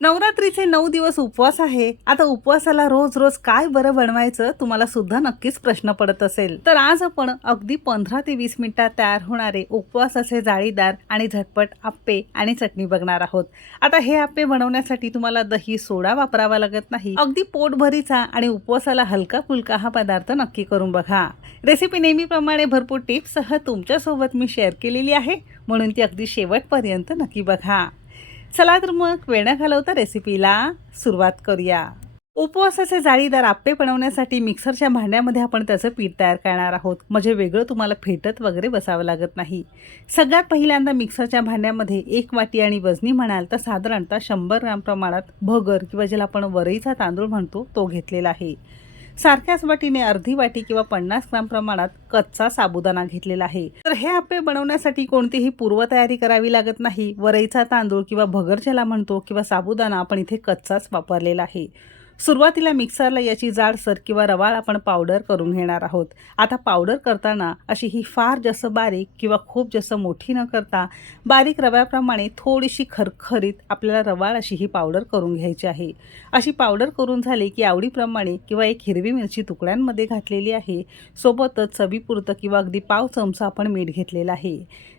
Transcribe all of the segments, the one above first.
नवरात्रीचे नऊ दिवस उपवास आहे. आता उपवासाला रोज रोज काय बरं बनवायचं तुम्हाला सुद्धा नक्कीच प्रश्न पडत असेल. तर आज आपण अगदी पंधरा ते वीस मिनिटात तयार होणारे उपवासाचे जाळीदार आणि झटपट आप्पे आणि चटणी बघणार आहोत. आता हे आप्पे बनवण्यासाठी तुम्हाला दही सोडा वापरावा लागत नाही. अगदी पोटभरीचा आणि उपवासाला हलका फुलका हा पदार्थ नक्की करून बघा. रेसिपी नेहमीप्रमाणे भरपूर टिप्ससह तुमच्यासोबत मी शेअर केलेली आहे. म्हणून ती अगदी शेवटपर्यंत नक्की बघा. चला तर मग वेण्या घालवता रेसिपीला सुरुवात करूया. उपवासाचे जाळीदार आप्पे बनवण्यासाठी मिक्सरच्या भांड्यामध्ये आपण त्याचं पीठ तयार करणार आहोत. म्हणजे वेगळं तुम्हाला फेटत वगैरे बसावं लागत नाही. सगळ्यात पहिल्यांदा मिक्सरच्या भांड्यामध्ये एक वाटी आणि वजनी म्हणाल तर साधारणतः शंभर ग्राम प्रमाणात भगर किंवा ज्याला आपण वरईचा तांदूळ म्हणतो तो घेतलेला आहे. सारख्याच वाटीने अर्धी वाटी किंवा पन्नास ग्राम प्रमाणात कच्चा साबुदाणा घेतलेला आहे. तर हे आप्पे बनवण्यासाठी कोणतीही पूर्वतयारी करावी लागत नाही. वरईचा तांदूळ किंवा भगर ज्याला म्हणतो किंवा साबुदाणा आपण इथे कच्चाच वापरलेला आहे. सुरुवातीला मिक्सरला याची जाडसर किंवा रवाळ आपण पावडर करून घेणार आहोत. आता पावडर करताना अशी ही फार जास्त बारीक किंवा खूप जास्त मोठी न करता बारीक रव्याप्रमाणे थोडीशी खरखरीत आपल्याला रवाळ अशी ही पावडर करून घ्यायची आहे. अशी पावडर करून झाली की आवडीप्रमाणे किंवा एक हिरवी मिरची तुकड्यांमध्ये घातलेली आहे. सोबतच चवीपुरतं किंवा अगदी पाव चमचा आपण मीठ घेतलेला आहे.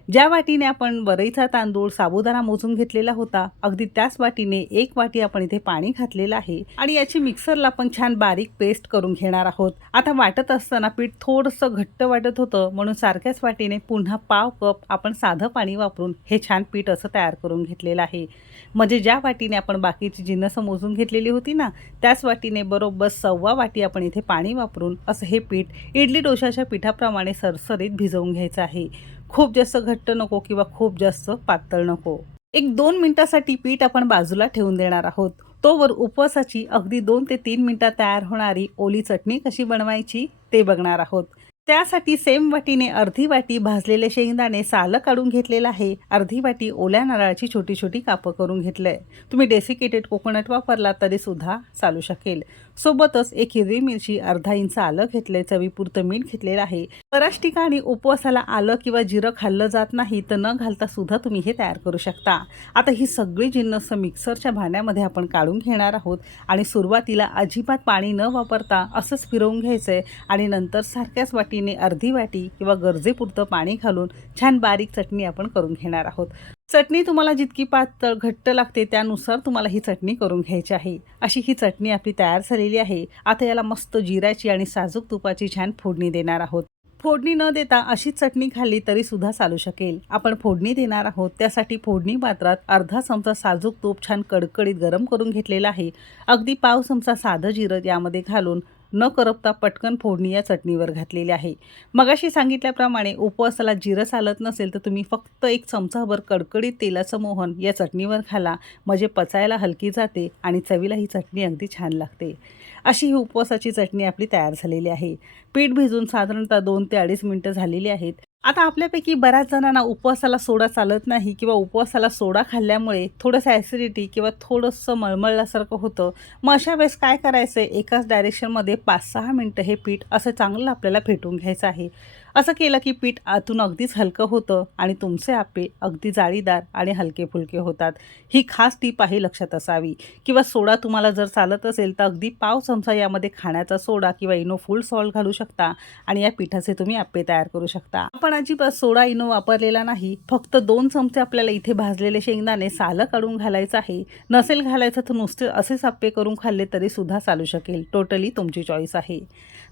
ज्या वाटीने आपण वरईचा तांदूळ साबुदाणा मोजून घेतलेला होता अगदी त्याच वाटीने एक वाटी आपण इथे पाणी घातलेलं आहे आणि याची मिक्सरला आपण छान बारीक पेस्ट करून घेणार आहोत. आता वाटत असताना पीठ थोडंसं घट्ट वाटत होतं म्हणून सारख्याच वाटीने पुन्हा पाव कप आपण साधं पाणी वापरून हे छान पीठ असं तयार करून घेतलेलं आहे. म्हणजे ज्या वाटीने आपण बाकीची जिन्नस मोजून घेतलेली होती ना त्याच वाटीने बरोबर सव्वा वाटी आपण इथे पाणी वापरून असं हे पीठ इडली डोशाच्या पिठाप्रमाणे सरसरीत भिजवून घ्यायचं आहे. खूप जास्त घट्ट नको किंवा खूप जास्त पातळ नको. एक दोन मिनिटासाठी पीठ आपण बाजूला ठेवून देणार आहोत. तोवर उपवासाची अगदी दोन ते तीन मिनिटात तयार होणारी ओली चटणी कशी बनवायची ते बघणार आहोत. त्यासाठी सेम वाटीने अर्धी वाटी भाजलेले शेंगदाणे सालं काढून घेतलेलं आहे. अर्धी वाटी ओल्या नारळाची छोटी छोटी कापं करून घेतलंय. तुम्ही डेसिकेटेड कोकोनट वापरला तरी सुद्धा चालू शकेल. सोबतच एक हिरवी मिरची अर्धा इंच आलं घेतले चवीपुरतं मीठ घेतलेलं आहे. बऱ्याच ठिकाणी उपवासाला आलं किंवा जिरं खाल्लं जात नाही तर न घालता सुद्धा तुम्ही हे तयार करू शकता. आता ही सगळी जिन्नस मिक्सरच्या भांड्यामध्ये आपण काढून घेणार आहोत आणि सुरुवातीला अजिबात पाणी न वापरता असंच फिरवून घ्यायचंय आणि नंतर सारख्याच वाटीने अर्धी वाटी किंवा गरजेपुरतं पाणी घालून छान बारीक चटणी आपण करून घेणार आहोत. चटणी तुम्हाला जितकी पातळ घट्ट लागते त्यानुसार तुम्हाला ही चटणी करून घ्यायची आहे. अशी ही चटणी आपली तयार झालेली आहे. आता याला मस्त जिऱ्याची आणि साजूक तुपाची छान फोडणी देणार आहोत. फोडणी न देता अशीच चटणी खाल्ली तरी सुद्धा चालू शकेल. आपण फोडणी देणार आहोत. त्यासाठी फोडणी पात्रात अर्धा चमचा साजूक तूप छान कडकडीत गरम करून घेतलेला आहे. अगदी पाव चमचा साधं जिरं यामध्ये घालून न करपता पटकन फोडणी या चटणीवर घातलेली आहे. मगाशी सांगितल्याप्रमाणे उपवासाला जिरं चालत नसेल तर तुम्ही फक्त एक चमचाभर कडकडीत तेलाचं मोहन या चटणीवर घाला. म्हणजे पचायला हलकी जाते आणि चवीला ही चटणी अगदी छान लागते. अशी ही उपवासाची चटणी आपली तयार झालेली आहे. पीठ भिजून साधारणतः दोन ते अडीच मिनटं झालेली आहेत. आता आपल्यापैकी बऱ्याच जणांना उपवासाला सोडा चालत नाही किंवा उपवासाला सोडा खाल्ल्यामुळे थोडंसं ॲसिडिटी किंवा थोडंसं मळमळल्यासारखं होतं. मग अशा वेळेस काय करायचं? आहे एकाच डायरेक्शनमध्ये पाच सहा मिनटं हे पीठ असं चांगलं आपल्याला फेटून घ्यायचं आहे. असं केलं की पीठ आतून अगदीच हलकं होतं आणि तुमचे आपे अगदी जाळीदार आणि हलके फुलके होतात. ही खास टीप आहे लक्षात असावी. किंवा सोडा तुम्हाला जर चालत असेल तर अगदी पाव चमचा यामध्ये खाण्याचा सोडा किंवा इनो फुल सॉल्ट घालू शकता आणि या पिठाचे तुम्ही आप्पे तयार करू शकता. आपण अजिबात सोडा इनो वापरलेला नाही. फक्त दोन चमचे आपल्याला इथे भाजलेले शेंगदाणे सालं काढून घालायचं आहे. नसेल घालायचं तर नुसते असेच आप्पे करून खाल्ले तरी सुद्धा चालू शकेल. टोटली तुमची चॉईस आहे.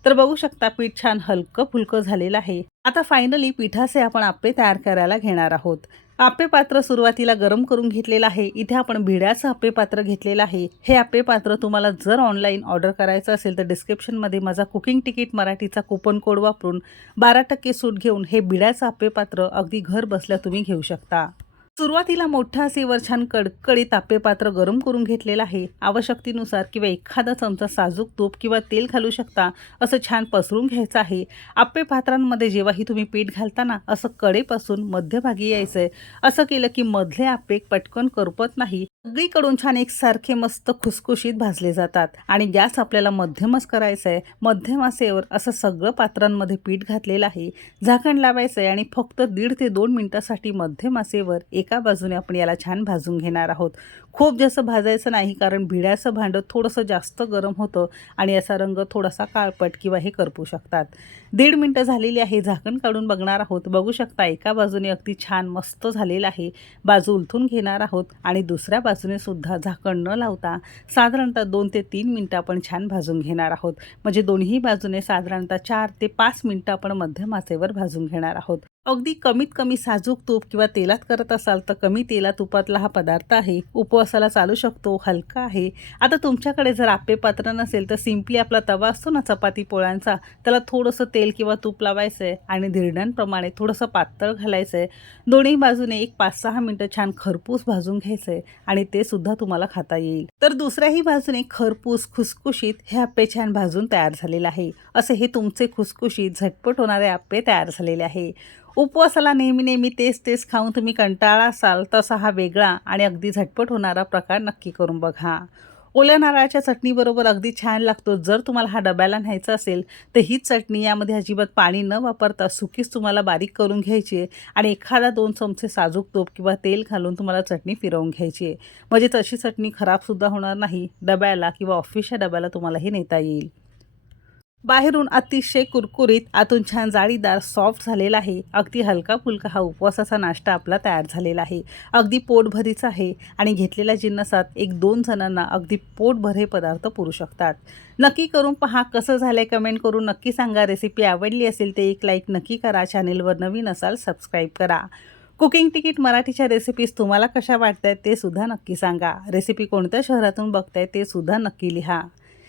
तर बघू शकता पीठ छान हलकं फुलकं झालेलं आहे. आता फायनली पिठाचे आपण आप्पे तयार करायला घेणार आहोत. आप्पे पात्र सुरुवातीला गरम करून घेतलेलं आहे. इथे आपण भिड्याचं आप्पे पात्र घेतलेलं आहे. हे आप्पे पात्र तुम्हाला जर ऑनलाईन ऑर्डर करायचं असेल तर डिस्क्रिप्शनमध्ये माझा कुकिंग तिकीट मराठीचा कुपन कोड वापरून बारा टक्के सूट घेऊन हे भिड्याचं आप्पे पात्र अगदी घर बसल्या तुम्ही घेऊ शकता. सुरुवातीला मोठ्या असेवर छान कडकडीत तापेपात्र पात्र गरम करून घेतलेलं आहे. आवश्यकतेनुसार किंवा एखादा चमचा साजूक तूप किंवा तेल घालू शकता असं छान पसरून घ्यायचं आहे. आप्पे पात्रांमध्ये जेव्हाही तुम्ही पीठ घालताना असं कडेपासून मध्यभागी यायचं आहे असं केलं की मधले आप्पे पटकन करपत नाही. सगळीकडून छान एकसारखे मस्त खुसखुशीत भाजले जातात आणि गॅस आपल्याला मध्यमच करायचा आहे असं सगळं पात्रांमध्ये पीठ घातलेलं आहे. झाकण लावायचं आहे आणि फक्त दीड ते दोन मिनिटासाठी मध्यमासेवर एक एका बाजूने आपण याला छान भाजून घेणार आहोत. खूप जास्त भाजायचं नाही कारण भिड्याचं भांडं थोडंसं जास्त गरम होतं आणि याचा रंग थोडासा काळपट किंवा हे करपू शकतात. दीड मिनटं झालेली आहे झाकण काढून बघणार आहोत. बघू शकता एका बाजूने अगदी छान मस्त झालेलं आहे. बाजू उलथून घेणार आहोत आणि दुसऱ्या बाजूने सुद्धा झाकण न लावता साधारणतः दोन ते तीन मिनटं आपण छान भाजून घेणार आहोत. म्हणजे दोन्ही बाजूने साधारणतः चार ते पाच मिनटं आपण मध्यम आचेवर भाजून घेणार आहोत. अगदी कमीत कमी साजूक तूप किंवा तेलात करत असाल तर कमी तेला तुपातला हा पदार्थ आहे. उप उपवासाला चालू शकतो हलका आहे. आता तुमच्याकडे जर आप्पे पात्र नसेल तर सिम्पली आपला तवा असतो ना चपाती पोळ्यांचा त्याला थोडंसं तेल किंवा तूप लावायचं आहे आणि धिरड्यांप्रमाणे थोडंसं पातळ घालायचं आहे दोन्ही बाजूने एक पाच सहा मिनटं छान खरपूस भाजून घ्यायचं आहे आणि ते सुद्धा तुम्हाला खाता येईल. तर दुसऱ्याही बाजूने खरपूस खुसखुशीत हे आप्पे छान भाजून तयार झालेले आहे. असे हे तुमचे खुसखुशीत झटपट होणारे आप्पे तयार झालेले आहे. उपवासाला नेहमी नेहमी तेच तेच खाऊन तुम्ही कंटाळा असाल तसा हा वेगळा आणि अगदी झटपट होणारा प्रकार नक्की करून बघा. ओल्या नारळाच्या चटणीबरोबर अगदी छान लागतो. जर तुम्हाला हा डब्याला न्यायचा असेल तर हीच चटणी यामध्ये अजिबात पाणी न वापरता सुकीच तुम्हाला बारीक करून घ्यायची आहे आणि एखादा दोन चमचे साजूक तूप किंवा तेल घालून तुम्हाला चटणी फिरवून घ्यायची आहे. म्हणजे तशी चटणी खराबसुद्धा होणार नाही डब्याला किंवा ऑफिसच्या डब्याला तुम्हाला हे नेता येईल. बाहेरून अतिशय कुरकुरीत आतून छान जाळीदार सॉफ्ट झालेला आहे. अगदी हलका फुलका हा उपवासाचा नाश्ता आपला तयार झालेला आहे. अगदी पोटभरीचा आहे आणि घेतलेल्या जिन्नसात एक दोन जणांना अगदी पोटभरे पदार्थ पुरू शकतात. नक्की करून पहा कसं झालंय कमेंट करून नक्की सांगा. रेसिपी आवडली असेल ते एक लाईक नक्की करा. चॅनेलवर नवीन असाल सबस्क्राईब करा. कुकिंग तिकीट मराठीच्या रेसिपीज तुम्हाला कशा वाटत आहेत ते सुद्धा नक्की सांगा. रेसिपी कोणत्या शहरातून बघताय ते सुद्धा नक्की लिहा.